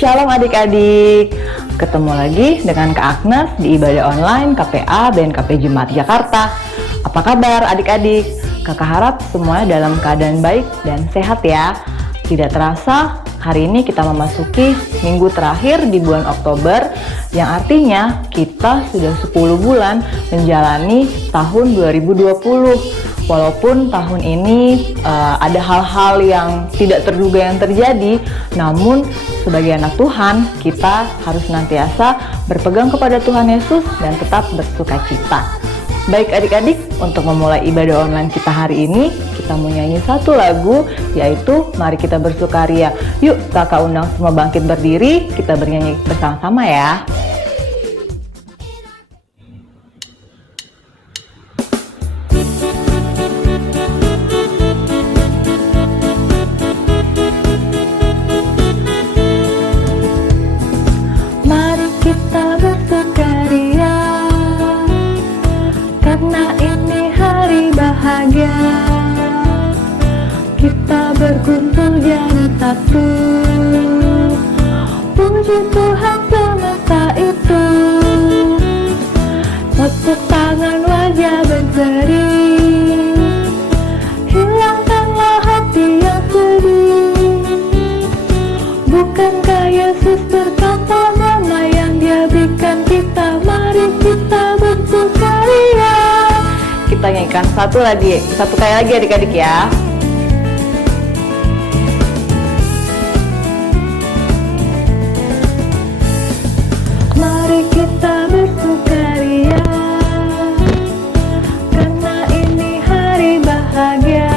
Shalom adik-adik, ketemu lagi dengan Kak Agnes di ibadah online KPA BNKP Jemaat Jakarta. Apa kabar adik-adik? Kakak harap semuanya dalam keadaan baik dan sehat ya. Tidak terasa, hari ini kita memasuki minggu terakhir di bulan Oktober, yang artinya kita sudah 10 bulan menjalani tahun 2020. Walaupun tahun ini ada hal-hal yang tidak terduga yang terjadi, namun sebagai anak Tuhan, kita harus senantiasa berpegang kepada Tuhan Yesus dan tetap bersukacita. Baik adik-adik, untuk memulai ibadah online kita hari ini, kita mau nyanyi satu lagu, yaitu Mari Kita Bersukaria. Yuk, kakak undang semua bangkit berdiri, kita bernyanyi bersama-sama ya. Kita berkumpul jadi satu, puji Tuhan semesta itu. Tepuk tangan, wajah berseri, hilangkanlah hati yang sedih. Bukankah Yesus berkata damai yang Dia berikan kita? Mari kita bersukaria. Kita nyanyikan satu kali lagi adik-adik ya. Mari kita bersukaria, karena ini hari bahagia.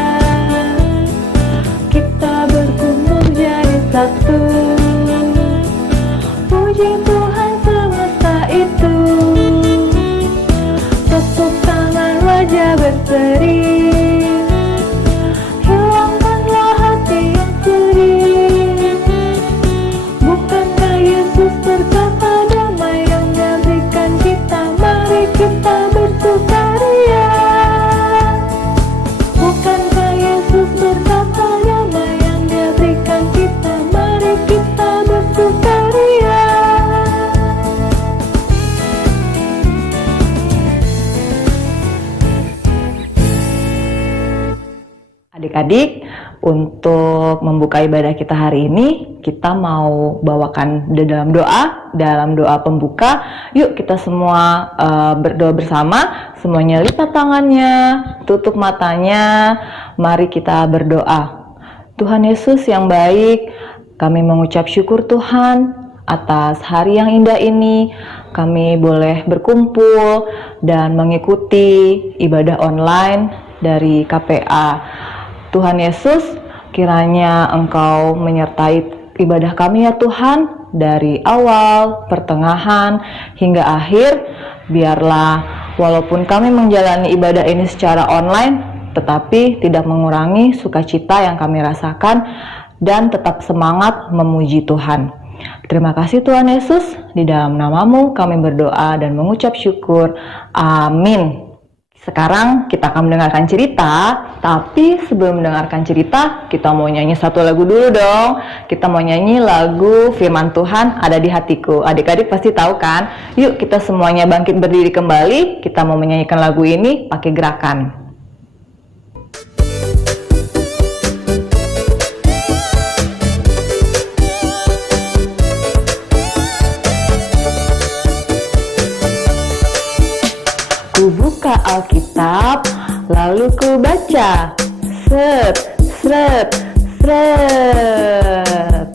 Kita berkumpul jadi satu, puji Tuhan semesta itu. Tepuk tangan, wajah berseri, hilangkanlah hati yang sedih. Bukankah Yesus berkata damai yang Dia berikan kita? Mari kita bersukaria. Bukankah Yesus berkata damai yang Dia berikan kita? Mari kita bersukaria. Adik-adik, untuk membuka ibadah kita hari ini, kita mau bawakan dalam doa pembuka. Yuk kita semua berdoa bersama, semuanya lipat tangannya, tutup matanya, mari kita berdoa. Tuhan Yesus yang baik, kami mengucap syukur Tuhan atas hari yang indah ini. Kami boleh berkumpul dan mengikuti ibadah online dari KPA. Tuhan Yesus, kiranya Engkau menyertai ibadah kami ya Tuhan, dari awal, pertengahan, hingga akhir. Biarlah walaupun kami menjalani ibadah ini secara online, tetapi tidak mengurangi sukacita yang kami rasakan dan tetap semangat memuji Tuhan. Terima kasih Tuhan Yesus, di dalam nama-Mu kami berdoa dan mengucap syukur. Amin. Sekarang kita akan mendengarkan cerita, tapi sebelum mendengarkan cerita, kita mau nyanyi satu lagu dulu dong. Kita mau nyanyi lagu Firman Tuhan Ada di Hatiku. Adik-adik pasti tahu kan? Yuk kita semuanya bangkit berdiri kembali, kita mau menyanyikan lagu ini pakai gerakan. Ku buka Alkitab, lalu ku baca. Sret, sret, sret.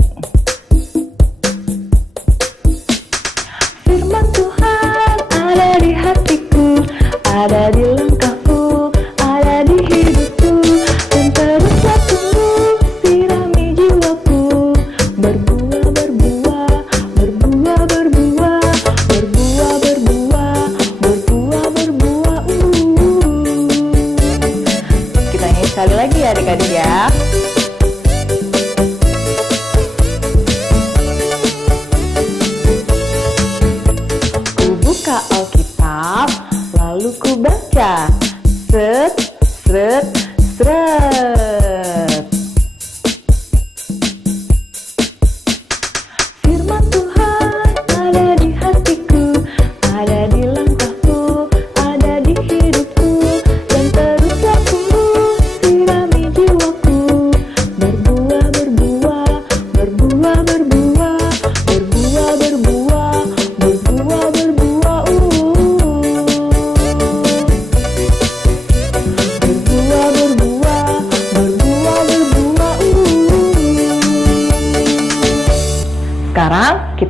Firman Tuhan ada di hatiku, ada di langkahku, ada di hidupku, dan teruslah tumbuh, sirami jiwaku. Berbuah, berbuah, berbuah, berbuah, berbuah, berbuah, berbuah, berbuah. Kita nyanyi sekali lagi ya adik-adik ya. Ku buka Alkitab, lalu ku baca. Sret, sret, sret.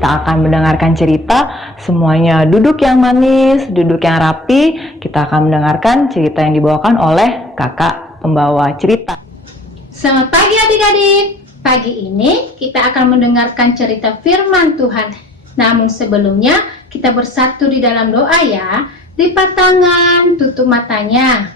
kita akan mendengarkan cerita. Semuanya duduk yang manis, duduk yang rapi. Kita akan mendengarkan cerita yang dibawakan oleh kakak pembawa cerita. Selamat pagi adik-adik. Pagi ini kita akan mendengarkan cerita firman Tuhan. Namun sebelumnya kita bersatu di dalam doa ya. Lipat tangan, tutup matanya.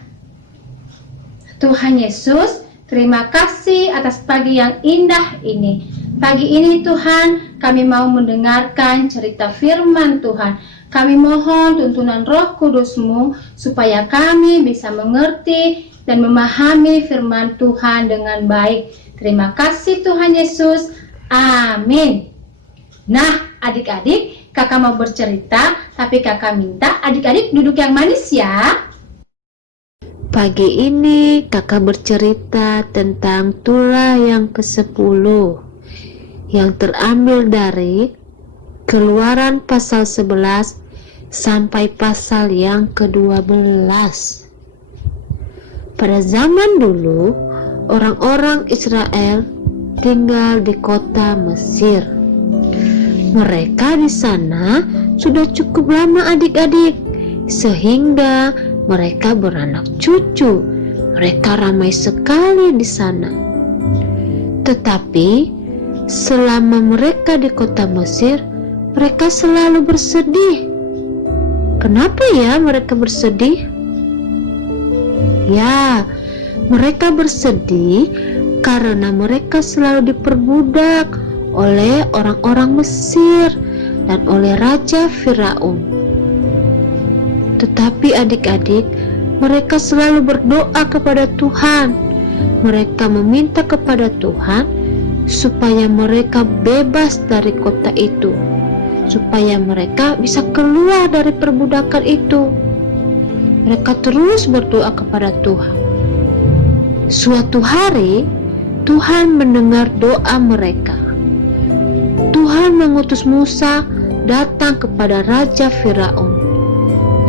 Tuhan Yesus, terima kasih atas pagi yang indah ini. Pagi ini Tuhan, kami mau mendengarkan cerita firman Tuhan. Kami mohon tuntunan Roh Kudus-Mu supaya kami bisa mengerti dan memahami firman Tuhan dengan baik. Terima kasih Tuhan Yesus. Amin. Nah, adik-adik, kakak mau bercerita, tapi kakak minta adik-adik duduk yang manis ya. Pagi ini kakak bercerita tentang tulah yang ke-10 yang terambil dari Keluaran pasal 11 sampai pasal yang ke-12. Pada zaman dulu, orang-orang Israel tinggal di kota Mesir. Mereka di sana sudah cukup lama adik-adik, sehingga mereka beranak cucu. Mereka ramai sekali di sana. Tetapi selama mereka di kota Mesir, mereka selalu bersedih. Kenapa ya mereka bersedih? Ya, mereka bersedih karena mereka selalu diperbudak oleh orang-orang Mesir dan oleh Raja Firaun. Tetapi adik-adik, mereka selalu berdoa kepada Tuhan. Mereka meminta kepada Tuhan supaya mereka bebas dari kota itu, supaya mereka bisa keluar dari perbudakan itu. Mereka terus berdoa kepada Tuhan. Suatu hari, Tuhan mendengar doa mereka. Tuhan mengutus Musa datang kepada Raja Firaun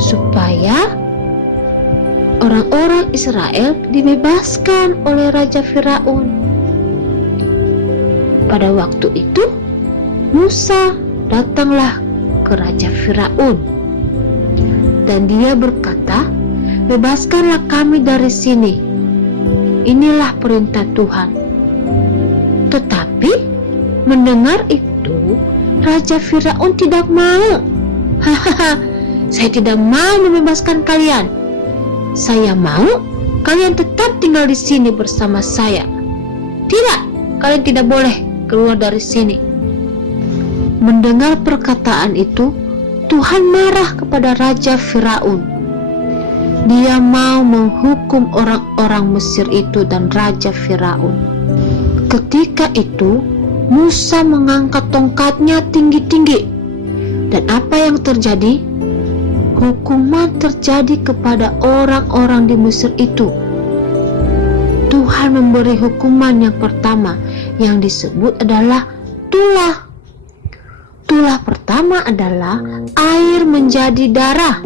supaya orang-orang Israel dibebaskan oleh Raja Firaun. Pada waktu itu, Musa datanglah ke Raja Firaun dan dia berkata, "Bebaskanlah kami dari sini. Inilah perintah Tuhan." Tetapi mendengar itu, Raja Firaun tidak mau. Hahaha, saya tidak mau membebaskan kalian. Saya mau kalian tetap tinggal di sini bersama saya. Tidak, kalian tidak boleh keluar dari sini. Mendengar perkataan itu, Tuhan marah kepada Raja Firaun. Dia mau menghukum orang-orang Mesir itu dan Raja Firaun. Ketika itu, Musa mengangkat tongkatnya tinggi-tinggi. Dan apa yang terjadi? Hukuman terjadi kepada orang-orang di Mesir itu. Tuhan memberi hukuman yang pertama yang disebut adalah tulah. Tulah pertama adalah air menjadi darah.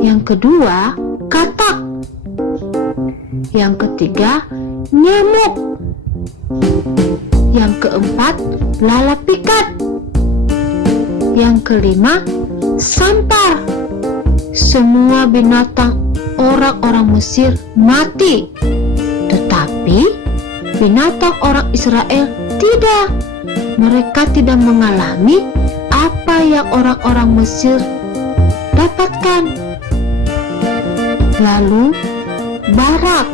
Yang kedua, katak. Yang ketiga, nyamuk. Yang keempat, lalat pikat. Yang kelima, sampar. Semua binatang orang-orang Mesir mati. Tetapi binatang orang Israel tidak. Mereka tidak mengalami apa yang orang-orang Mesir dapatkan. Lalu barak.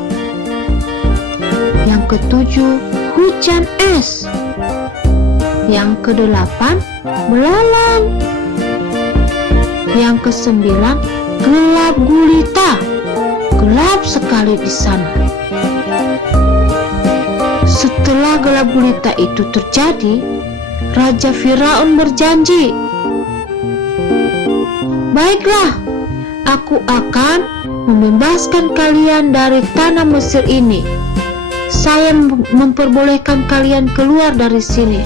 Yang ketujuh, hujan es. Yang kedelapan, belalang. Yang kesembilan, gelap gulita. Gelap sekali di sana. Setelah gelap gulita itu terjadi, Raja Firaun berjanji, "Baiklah, aku akan membebaskan kalian dari tanah Mesir ini. Saya memperbolehkan kalian keluar dari sini."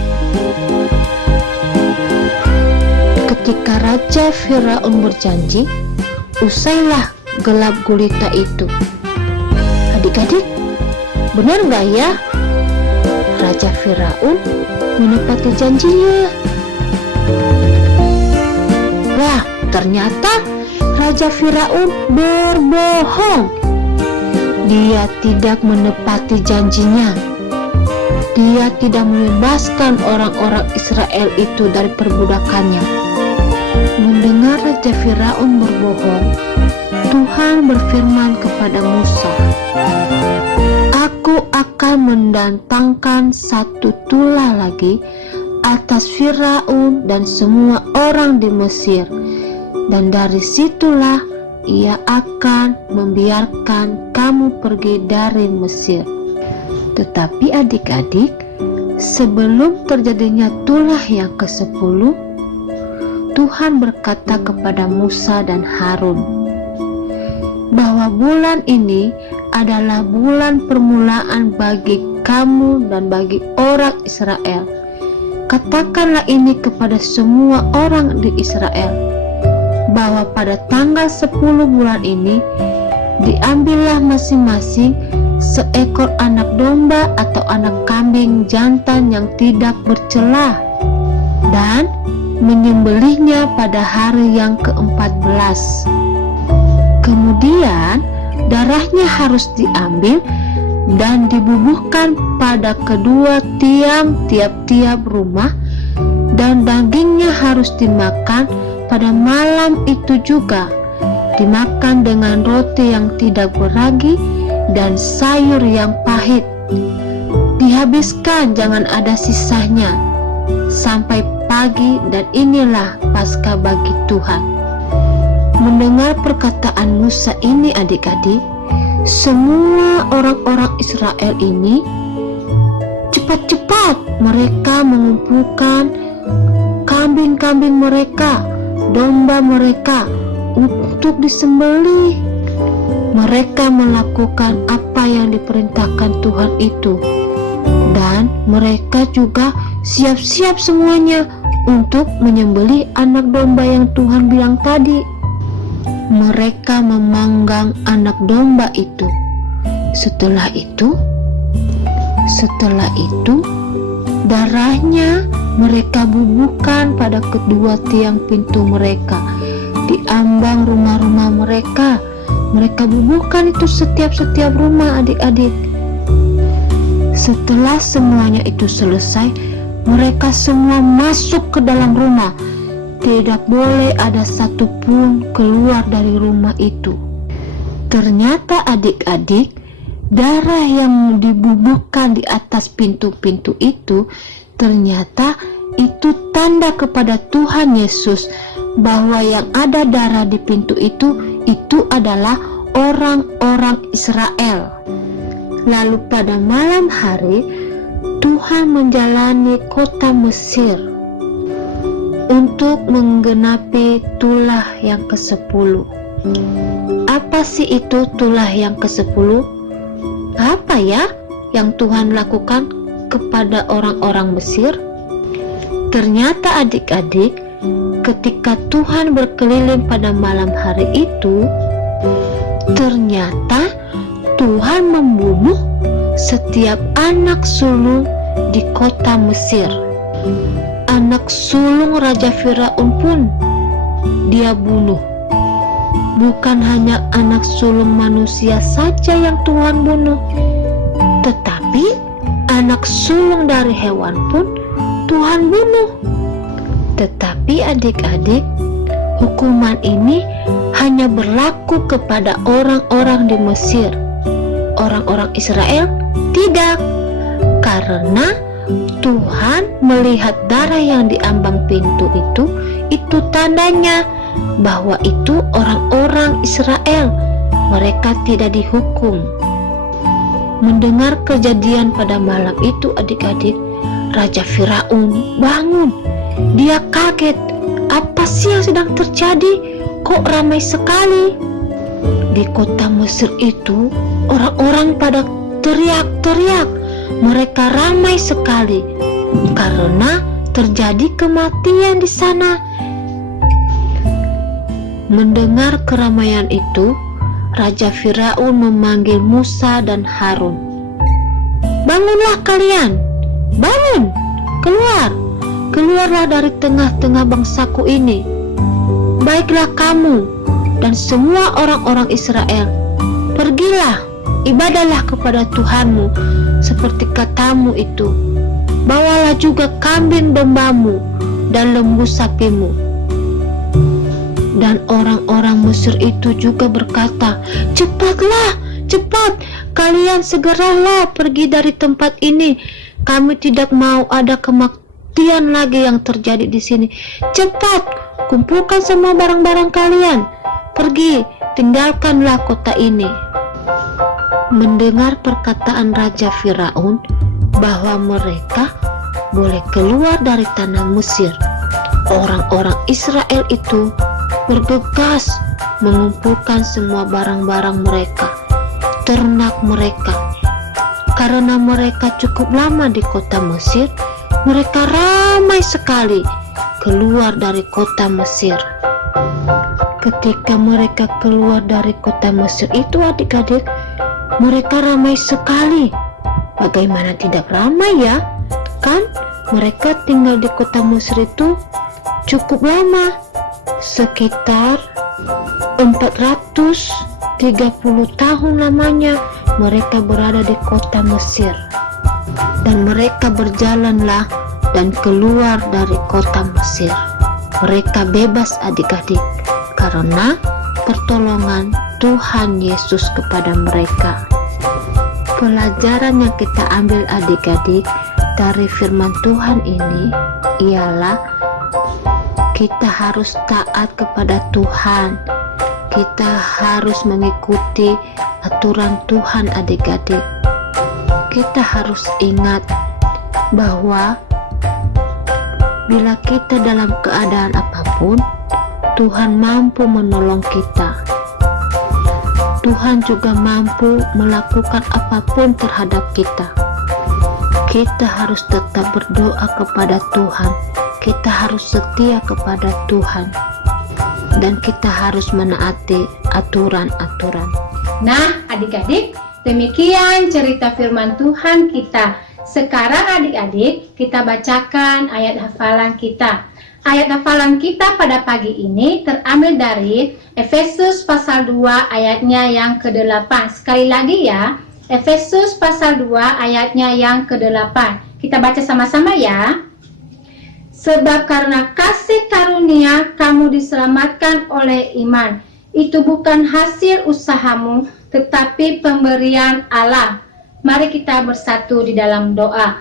Ketika Raja Firaun berjanji, usailah gelap gulita itu. Adik-adik, benar nggak ya? Raja Firaun menepati janjinya. Wah, ternyata Raja Firaun berbohong. Dia tidak menepati janjinya. Dia tidak membebaskan orang-orang Israel itu dari perbudakannya. Mendengar Raja Firaun berbohong, Tuhan berfirman kepada Musa, "Aku akan mendatangkan satu tulah lagi atas Firaun dan semua orang di Mesir, dan dari situlah ia akan membiarkan kamu pergi dari Mesir." Tetapi adik-adik, sebelum terjadinya tulah yang ke-10, Tuhan berkata kepada Musa dan Harun bahwa bulan ini adalah bulan permulaan bagi kamu dan bagi orang Israel. Katakanlah ini kepada semua orang di Israel, bahwa pada tanggal 10 bulan ini diambillah masing-masing seekor anak domba atau anak kambing jantan yang tidak bercelah, dan menyembelihnya pada hari yang ke-14. Kemudian darahnya harus diambil dan dibubuhkan pada kedua tiang tiap-tiap rumah, dan dagingnya harus dimakan pada malam itu juga, dimakan dengan roti yang tidak beragi dan sayur yang pahit. Dihabiskan, jangan ada sisanya sampai pagi, dan inilah Paskah bagi Tuhan. Mendengar perkataan Musa ini adik-adik, semua orang-orang Israel ini cepat-cepat mereka mengumpulkan kambing-kambing mereka, domba mereka untuk disembelih. Mereka melakukan apa yang diperintahkan Tuhan itu, dan mereka juga siap-siap semuanya untuk menyembelih anak domba yang Tuhan bilang tadi. Mereka memanggang anak domba itu. Setelah itu, darahnya mereka bubuhkan pada kedua tiang pintu mereka, di ambang rumah-rumah mereka. Mereka bubuhkan itu setiap rumah adik-adik. Setelah semuanya itu selesai, mereka semua masuk ke dalam rumah. Tidak boleh ada satupun keluar dari rumah itu. Ternyata adik-adik, darah yang dibubuhkan di atas pintu-pintu itu, ternyata itu tanda kepada Tuhan Yesus bahwa yang ada darah di pintu itu adalah orang-orang Israel. Lalu pada malam hari, Tuhan menjalani kota Mesir untuk menggenapi tulah yang ke-10. Apa sih itu tulah yang ke-10? Apa ya yang Tuhan lakukan kepada orang-orang Mesir? Ternyata adik-adik, ketika Tuhan berkeliling pada malam hari itu, ternyata Tuhan membunuh setiap anak sulung di kota Mesir. Anak sulung Raja Firaun pun dia bunuh. Bukan hanya anak sulung manusia saja yang Tuhan bunuh, tetapi anak sulung dari hewan pun Tuhan bunuh. Tetapi adik-adik, hukuman ini hanya berlaku kepada orang-orang di Mesir. Orang-orang Israel tidak, karena Tuhan melihat darah yang di ambang pintu itu tandanya bahwa itu orang-orang Israel. Mereka tidak dihukum. Mendengar kejadian pada malam itu adik-adik, Raja Firaun bangun. Dia kaget, apa sih yang sedang terjadi? Kok ramai sekali? Di kota Mesir itu orang-orang pada teriak-teriak. Mereka ramai sekali karena terjadi kematian di sana. Mendengar keramaian itu, Raja Firaun memanggil Musa dan Harun. "Bangunlah kalian, bangun! keluarlah dari tengah-tengah bangsaku ini. Baiklah kamu dan semua orang-orang Israel, pergilah, ibadahlah kepada Tuhanmu seperti katamu itu. Bawalah juga kambing dombamu dan lembu sapimu. Dan orang-orang Mesir itu juga berkata, cepatlah, cepat, kalian segeralah pergi dari tempat ini. Kami tidak mau ada kematian lagi yang terjadi di sini. Cepat, kumpulkan semua barang-barang kalian. Pergi, tinggalkanlah kota ini. Mendengar perkataan Raja Firaun bahwa mereka boleh keluar dari tanah Mesir, orang-orang Israel itu bergegas mengumpulkan semua barang-barang mereka, ternak mereka. Karena mereka cukup lama di kota Mesir, mereka ramai sekali keluar dari kota Mesir. Ketika mereka keluar dari kota Mesir itu, adik-adik, mereka ramai sekali. Bagaimana tidak ramai ya? Kan mereka tinggal di kota Mesir itu cukup lama, sekitar 430 tahun lamanya mereka berada di kota Mesir. Dan mereka berjalanlah dan keluar dari kota Mesir. Mereka bebas, adik-adik, karena pertolongan Tuhan Yesus kepada mereka. Pelajaran yang kita ambil, adik-adik, dari firman Tuhan ini ialah kita harus taat kepada Tuhan. Kita harus mengikuti aturan Tuhan, adik-adik. Kita harus ingat bahwa bila kita dalam keadaan apapun, Tuhan mampu menolong kita. Tuhan juga mampu melakukan apapun terhadap kita. Kita harus tetap berdoa kepada Tuhan. Kita harus setia kepada Tuhan. Dan kita harus menaati aturan-aturan. Nah, adik-adik, demikian cerita firman Tuhan kita. Sekarang adik-adik, kita bacakan ayat hafalan kita. Ayat hafalan kita pada pagi ini terambil dari Efesus pasal 2 ayatnya yang ke-8. Sekali lagi ya, Efesus pasal 2 ayatnya yang ke-8. Kita baca sama-sama ya. Sebab karena kasih karunia kamu diselamatkan oleh iman. Itu bukan hasil usahamu, tetapi pemberian Allah. Mari kita bersatu di dalam doa.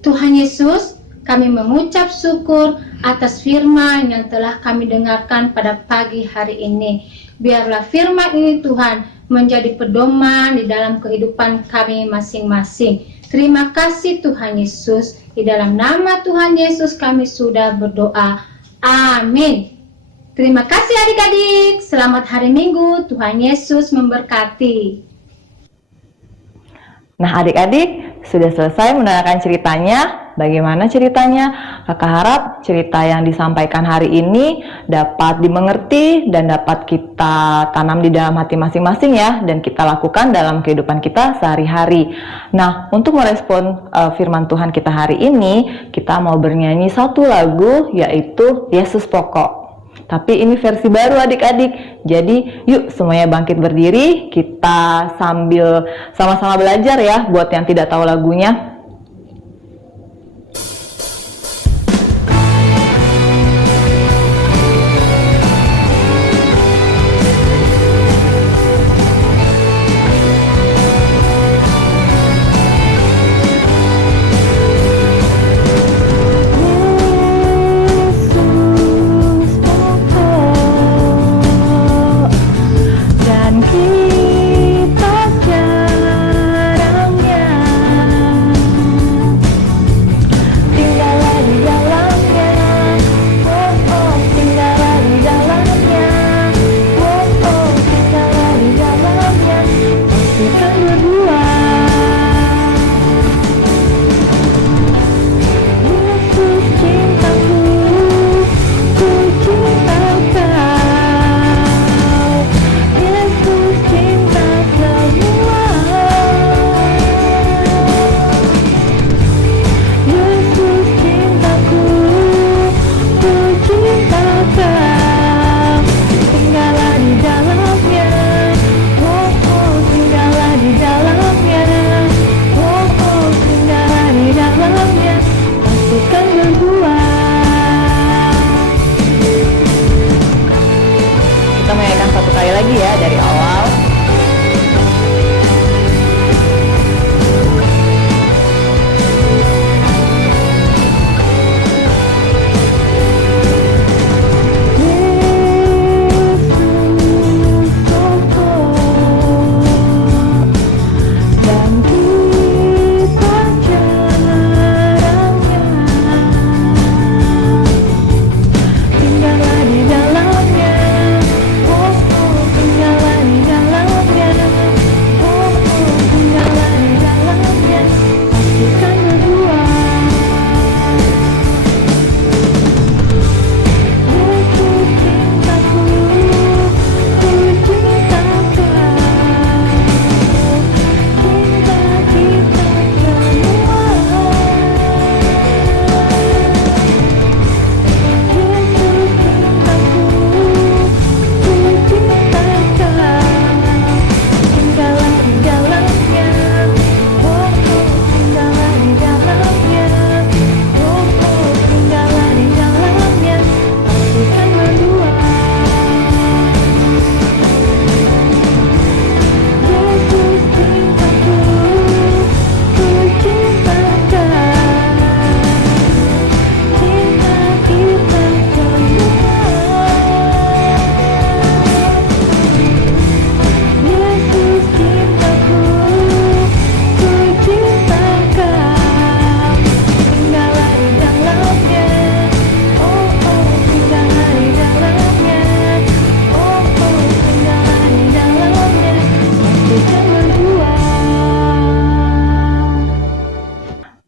Tuhan Yesus, kami mengucap syukur atas firman yang telah kami dengarkan pada pagi hari ini. Biarlah firman ini Tuhan menjadi pedoman di dalam kehidupan kami masing-masing. Terima kasih Tuhan Yesus. Di dalam nama Tuhan Yesus kami sudah berdoa. Amin. Terima kasih adik-adik. Selamat hari Minggu. Tuhan Yesus memberkati. Nah adik-adik, sudah selesai mendengarkan ceritanya. Bagaimana ceritanya? Kakak harap cerita yang disampaikan hari ini dapat dimengerti dan dapat kita tanam di dalam hati masing-masing ya, dan kita lakukan dalam kehidupan kita sehari-hari. Nah, untuk merespon firman Tuhan kita hari ini, kita mau bernyanyi satu lagu, yaitu Yesus Pokok. Tapi ini versi baru adik-adik. Jadi yuk semuanya bangkit berdiri, kita sambil sama-sama belajar ya buat yang tidak tahu lagunya. Kita jarangnya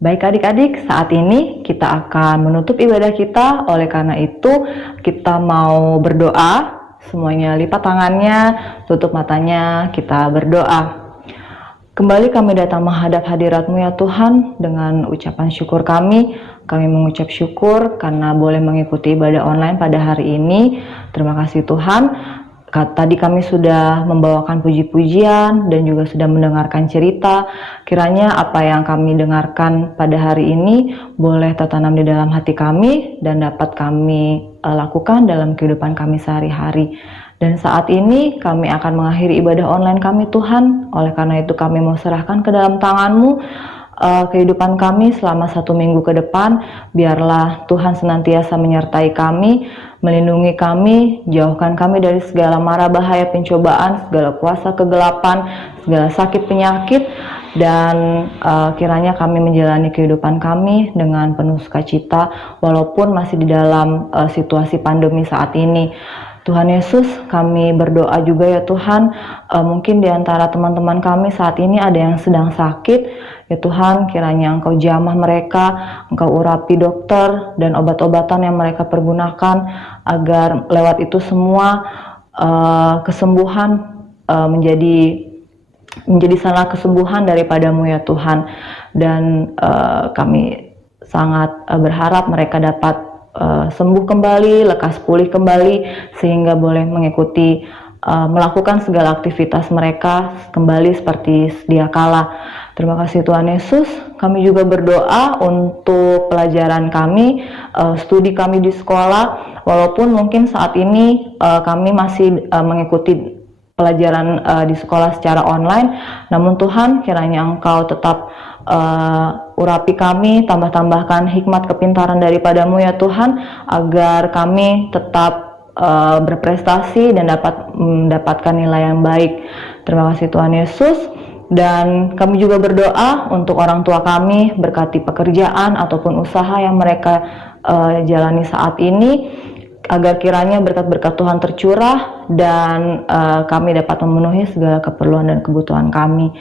Baik adik-adik, saat ini kita akan menutup ibadah kita. Oleh karena itu, kita mau berdoa. Semuanya lipat tangannya, tutup matanya, kita berdoa. Kembali kami datang menghadap hadirat-Mu ya Tuhan, dengan ucapan syukur kami. Kami mengucap syukur karena boleh mengikuti ibadah online pada hari ini. Terima kasih Tuhan. Tadi kami sudah membawakan puji-pujian dan juga sudah mendengarkan cerita. Kiranya apa yang kami dengarkan pada hari ini boleh tertanam di dalam hati kami dan dapat kami lakukan dalam kehidupan kami sehari-hari. Dan saat ini kami akan mengakhiri ibadah online kami Tuhan. Oleh karena itu kami mau serahkan ke dalam tangan-Mu kehidupan kami selama 1 minggu ke depan. Biarlah Tuhan senantiasa menyertai kami, melindungi kami, jauhkan kami dari segala mara bahaya pencobaan, segala kuasa kegelapan, segala sakit penyakit, dan kiranya kami menjalani kehidupan kami dengan penuh sukacita walaupun masih di dalam situasi pandemi saat ini. Tuhan Yesus, kami berdoa juga ya Tuhan, mungkin di antara teman-teman kami saat ini ada yang sedang sakit. Ya Tuhan, kiranya Engkau jamah mereka, Engkau urapi dokter dan obat-obatan yang mereka pergunakan, agar lewat itu semua kesembuhan menjadi salah kesembuhan daripada-Mu ya Tuhan. Dan kami sangat berharap mereka dapat sembuh kembali, lekas pulih kembali, sehingga boleh mengikuti melakukan segala aktivitas mereka kembali seperti sedia kala. Terima kasih Tuhan Yesus. Kami juga berdoa untuk pelajaran kami, studi kami di sekolah. Walaupun mungkin saat ini kami masih mengikuti pelajaran di sekolah secara online, namun Tuhan kiranya Engkau tetap urapi kami, tambahkan hikmat kepintaran daripada-Mu ya Tuhan, agar kami tetap berprestasi dan dapat mendapatkan nilai yang baik. Terima kasih Tuhan Yesus. Dan kami juga berdoa untuk orang tua kami, berkati pekerjaan ataupun usaha yang mereka jalani saat ini, agar kiranya berkat-berkat Tuhan tercurah dan kami dapat memenuhi segala keperluan dan kebutuhan kami.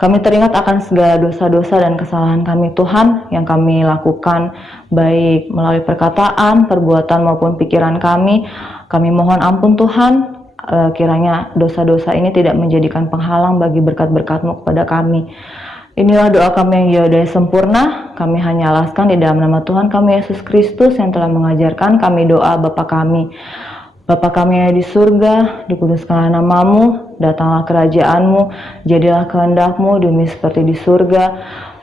Kami teringat akan segala dosa-dosa dan kesalahan kami Tuhan yang kami lakukan, baik melalui perkataan, perbuatan maupun pikiran kami. Kami mohon ampun Tuhan, kiranya dosa-dosa ini tidak menjadikan penghalang bagi berkat-berkat-Mu kepada kami. Inilah doa kami yang jauh dari sempurna. Kami hanya alaskan di dalam nama Tuhan kami Yesus Kristus yang telah mengajarkan kami doa Bapa kami. Bapa kami yang di surga, dikuduskanlah nama-Mu, datanglah kerajaan-Mu, jadilah kehendak-Mu di bumi seperti di surga.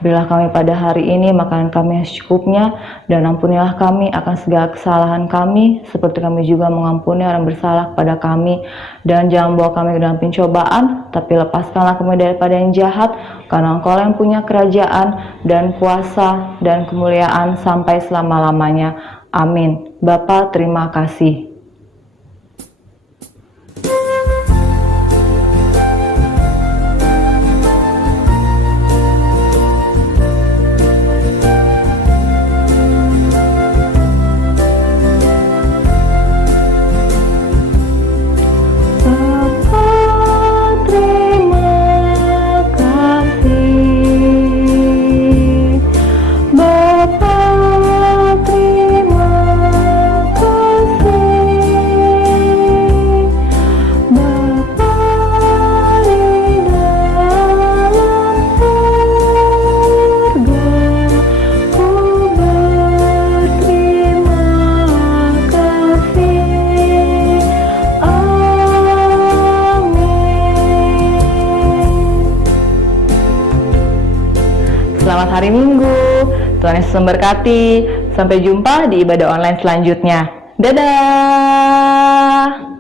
Berilah kami pada hari ini makanan kami yang secukupnya, dan ampunilah kami akan segala kesalahan kami, seperti kami juga mengampuni orang bersalah kepada kami. Dan jangan bawa kami ke dalam pencobaan, tapi lepaskanlah kami daripada yang jahat, karena Engkau yang punya kerajaan dan kuasa dan kemuliaan sampai selama-lamanya. Amin. Bapa, terima kasih. Selamat hari Minggu, Tuhan Yesus memberkati. Sampai jumpa di ibadah online selanjutnya. Dadah!